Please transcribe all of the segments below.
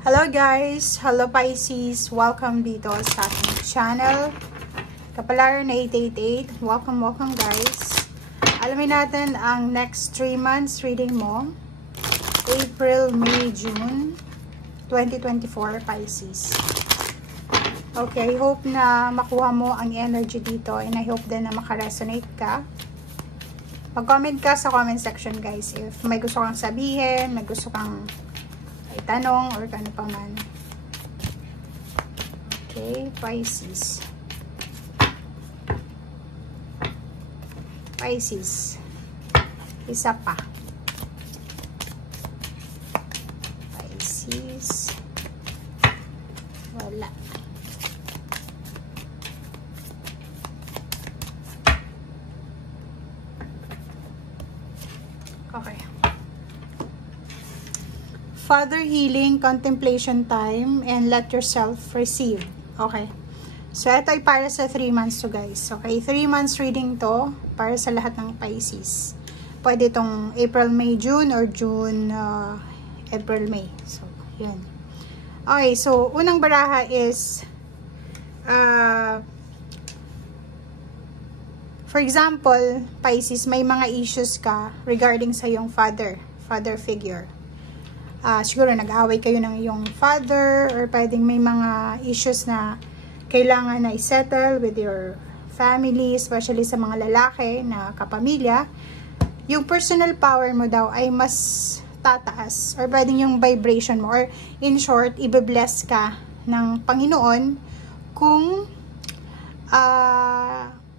Hello guys! Hello Pisces! Welcome dito sa ating channel. Kapalaran na 888. Welcome guys. Alamin natin ang next 3 months reading mo. April, May, June 2024 Pisces. Okay, hope na makuha mo ang energy dito and I hope din na makaresonate ka. Mag-comment ka sa comment section guys if may gusto kang sabihin, may gusto kang itanong or ano pa man. Okay, Pisces. Pisces. Isa pa. Pisces. Wala. Okay. Father healing, contemplation time, and let yourself receive. Okay. So, ito ay para sa 3 months to guys. Okay, 3 months reading to para sa lahat ng Pisces. Pwede itong April, May, June, or June, April, May. So, yan. Okay, so, unang baraha is, for example, Pisces, may mga issues ka regarding sa iyong father figure. Siguro nag-away kayo ng iyong father or pwedeng may mga issues na kailangan na i-settle with your family, especially sa mga lalaki na kapamilya. Yung personal power mo daw ay mas tataas or pwedeng yung vibration mo or in short, ibe-bless ka ng Panginoon kung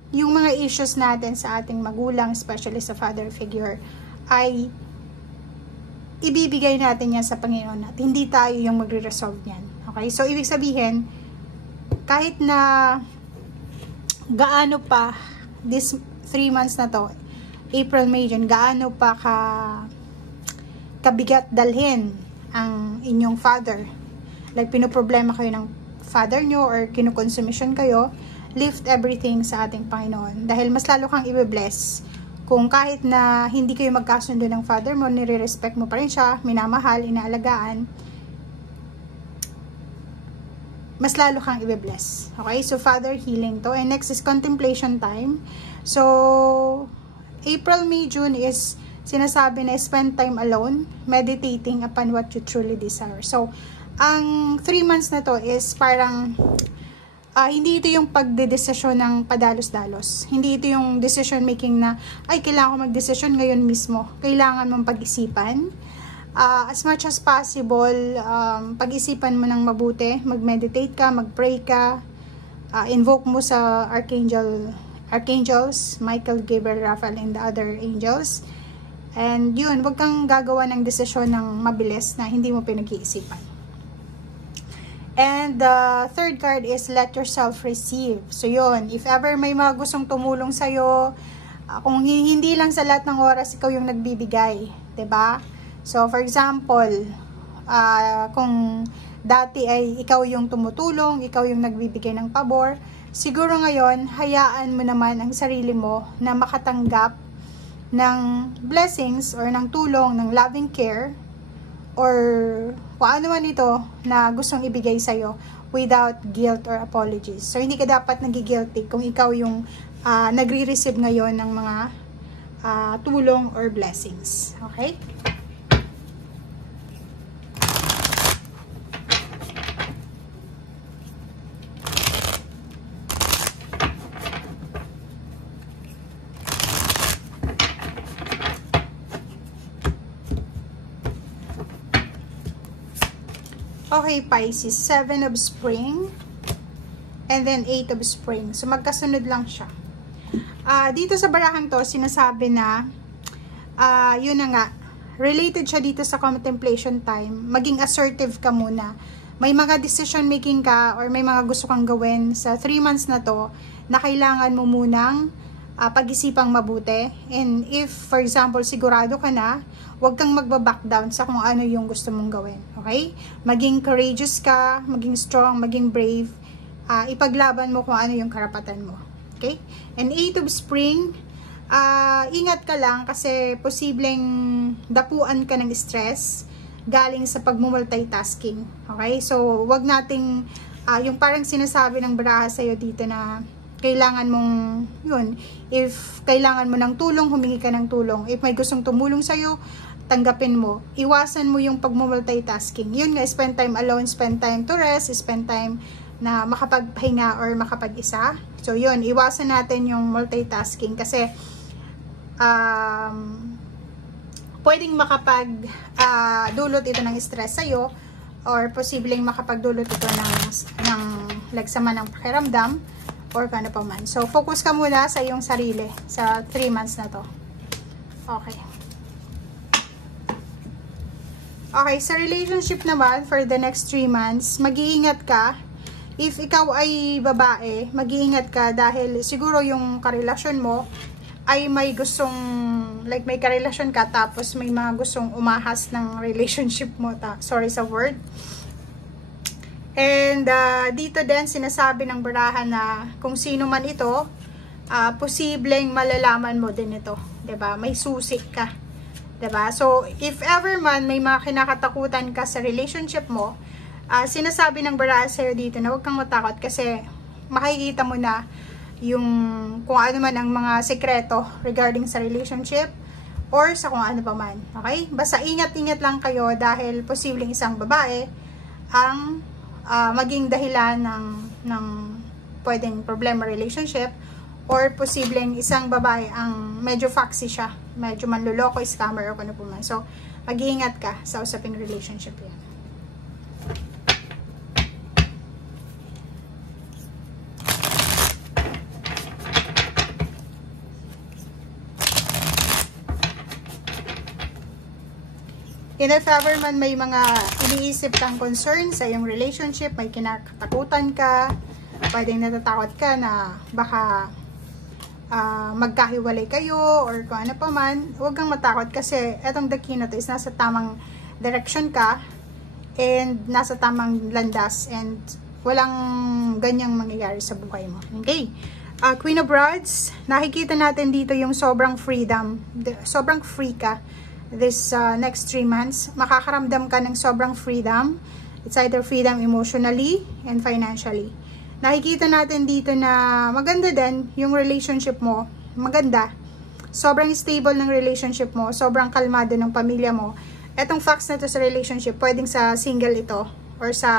yung mga issues natin sa ating magulang, especially sa father figure, ay ibibigay natin yan sa Panginoon at hindi tayo yung magre-resolve niyan. Okay? So, ibig sabihin, kahit na gaano pa this 3 months na to, April, May, June, gaano pa kabigat dalhin ang inyong father. Like, pinoproblema kayo ng father nyo or kinukonsumisyon kayo, lift everything sa ating Panginoon. Dahil mas lalo kang i-bless. Kung kahit na hindi kayo magkasundo ng father mo, nire-respect mo pa rin siya, minamahal, inaalagaan, mas lalo kang i-bless. Okay? So, father healing to. And next is contemplation time. So, April, May, June is sinasabi na spend time alone, meditating upon what you truly desire. So, ang 3 months na to is parang hindi ito yung pagdedesisyon ng padalos-dalos. Hindi ito yung decision making na, ay, kailangan ko mag-desisyon ngayon mismo. Kailangan mong pag-isipan. As much as possible, pag-isipan mo ng mabuti, mag-meditate ka, mag-pray ka, invoke mo sa archangels, Michael, Gabriel, Raphael, and the other angels. And yun, wag kang gagawa ng desisyon ng mabilis na hindi mo pinag-iisipan. And the third card is let yourself receive. So yun, if ever may mga gustong tumulong sa'yo, kung hindi lang sa lahat ng oras ikaw yung nagbibigay, 'di ba? So for example, kung dati ay ikaw yung tumutulong, ikaw yung nagbibigay ng pabor, siguro ngayon hayaan mo naman ang sarili mo na makatanggap ng blessings or ng tulong, ng loving care, or kung ano man ito na gustong ibigay sa'yo without guilt or apologies. So, hindi ka dapat nagigilty kung ikaw yung nagre-receive ngayon ng mga tulong or blessings. Okay? Okay, Pisces, 7 of spring and then 8 of spring. So, magkasunod lang siya. Dito sa barahang to, sinasabi na, yun na nga, related siya dito sa contemplation time. Maging assertive ka muna. May mga decision making ka or may mga gusto kang gawin sa 3 months na to na kailangan mo munang pag-isipang mabuti. And if, for example, sigurado ka na, huwag kang magbaback down sa kung ano yung gusto mong gawin. Okay? Maging courageous ka, maging strong, maging brave. Ipaglaban mo kung ano yung karapatan mo. Okay? And 8 of spring, ingat ka lang kasi posibleng dapuan ka ng stress galing sa pagmumultitasking. Okay? So, wag nating, yung parang sinasabi ng baraha sa'yo dito na kailangan mong, yun, if kailangan mo ng tulong, humingi ka ng tulong. If may gustong tumulong sa'yo, tanggapin mo. Iwasan mo yung pagmumultitasking. Yun nga, spend time alone, spend time to rest, spend time na makapagpahinga or makapag-isa. So, yun, iwasan natin yung multitasking kasi pwedeng makapag-dulot ito ng stress sa'yo or posibleng makapagdulot ito ng lagsama ng pakiramdam or ano pa man. So, focus ka muna sa iyong sarili sa 3 months na to. Okay. Okay, sa relationship naman, for the next 3 months, mag-iingat ka. If ikaw ay babae, mag-iingat ka dahil siguro yung karelasyon mo ay may gustong, like may karelasyon ka tapos may mga gustong umahas ng relationship mo. Sorry sa word. And dito din sinasabi ng baraha na kung sino man ito, posibleng malalaman mo din ito, 'di ba? May susi ka, 'di ba? So if ever man may mga kinakatakutan ka sa relationship mo, sinasabi ng baraha sa'yo dito na huwag kang matakot kasi makikita mo na yung kung ano man ang mga sekreto regarding sa relationship or sa kung ano pa man. Okay? Basta ingat-ingat lang kayo dahil posibleng isang babae ang maging dahilan ng pwedeng problema relationship or posibleng isang babae ang medyo foxy siya, medyo manluloko, scammer o ano po man. So, mag-iingat ka sa usaping relationship yan. And if ever man may mga iniisip kang concern sa iyong relationship, may kinakatakutan ka, pwedeng natatakot ka na baka magkahiwalay kayo or kung ano pa man, huwag kang matakot kasi etong the key na to is nasa tamang direction ka and nasa tamang landas and walang ganyang mangyayari sa buhay mo. Okay? Queen of Rods, nakikita natin dito yung sobrang freedom, sobrang free ka. This next 3 months, makakaramdam ka ng sobrang freedom. It's either freedom emotionally and financially. Nakikita natin dito na maganda din yung relationship mo. Maganda. Sobrang stable ng relationship mo. Sobrang kalmado ng pamilya mo. Etong facts na to sa relationship, pwedeng sa single ito or sa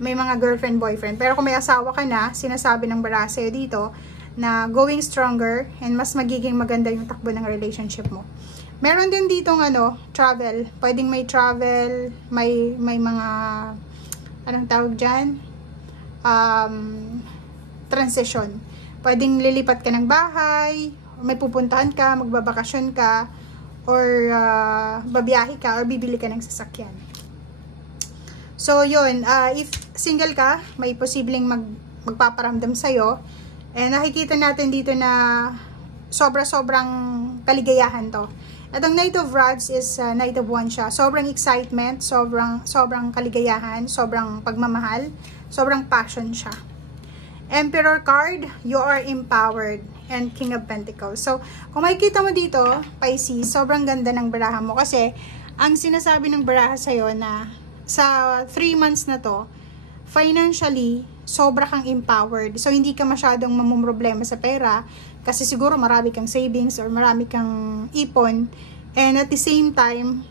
may mga girlfriend, boyfriend. Pero kung may asawa ka na, sinasabi ng baraha sa'yo dito na going stronger and mas magiging maganda yung takbo ng relationship mo. Meron din ditong travel. Pwedeng may travel, may mga, anong tawag dyan? Transition. Pwedeng lilipat ka ng bahay, may pupuntahan ka, magbabakasyon ka, or babiyahe ka, or bibili ka ng sasakyan. So, yun. If single ka, may posibleng magpaparamdam sa'yo. And nakikita natin dito na sobra-sobrang kaligayahan to. Atong Knight of Rods is Knight of Wands siya. Sobrang excitement, sobrang kaligayahan, sobrang pagmamahal, sobrang passion siya. Emperor card, you are empowered, and King of Pentacles. So, kung makikita mo dito, Pisces, sobrang ganda ng baraha mo kasi ang sinasabi ng baraha sa'yo na sa 3 months na to, financially, sobra kang empowered. So, hindi ka masyadong mamumroblema sa pera kasi siguro marami kang savings or marami kang ipon. And at the same time,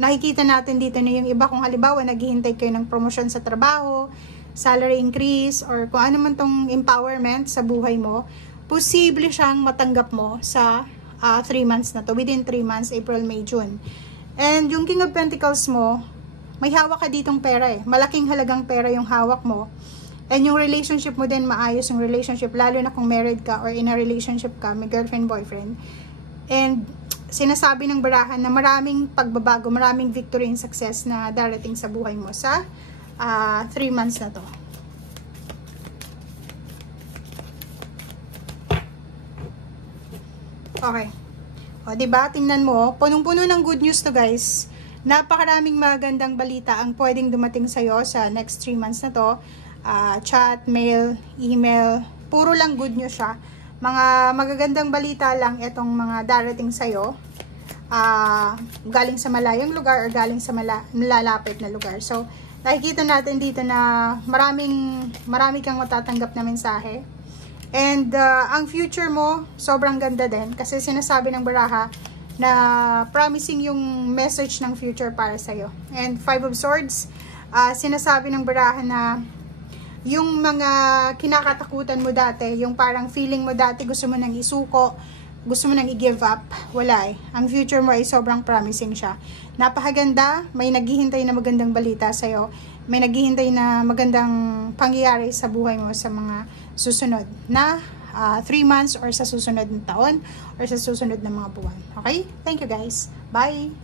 nakikita natin dito na yung iba kung halimbawa naghihintay kayo ng promotion sa trabaho, salary increase, or kung ano man tong empowerment sa buhay mo, posible siyang matanggap mo sa 3 months na to. Within 3 months, April, May, June. And yung King of Pentacles mo, may hawak ka ditong pera eh. Malaking halagang pera yung hawak mo. And yung relationship mo din, maayos yung relationship, lalo na kung married ka or in a relationship ka, may girlfriend, boyfriend. And sinasabi ng barahan na maraming pagbabago, maraming victory and success na darating sa buhay mo sa 3 months na to. Okay. O, diba? Tingnan mo, punong-puno ng good news to, guys. Napakaraming magandang balita ang pwedeng dumating sa'yo sa next 3 months na to. Chat, mail, email, puro lang good news siya. Mga magagandang balita lang itong mga darating sa'yo. galing sa malayong lugar or galing sa malalapit na lugar. So, nakikita natin dito na marami kang matatanggap na mensahe. And ang future mo, sobrang ganda din. Kasi sinasabi ng baraha na promising yung message ng future para sa'yo. And 5 of Swords, sinasabi ng baraha na yung mga kinakatakutan mo dati, yung parang feeling mo dati gusto mo nang isuko, gusto mo nang i-give up, wala eh. Ang future mo ay sobrang promising siya. Napakaganda, may naghihintay na magandang balita sa'yo, may naghihintay na magandang pangyayari sa buhay mo sa mga susunod na 3 months or sa susunod na taon or sa susunod na mga buwan. Okay? Thank you guys. Bye!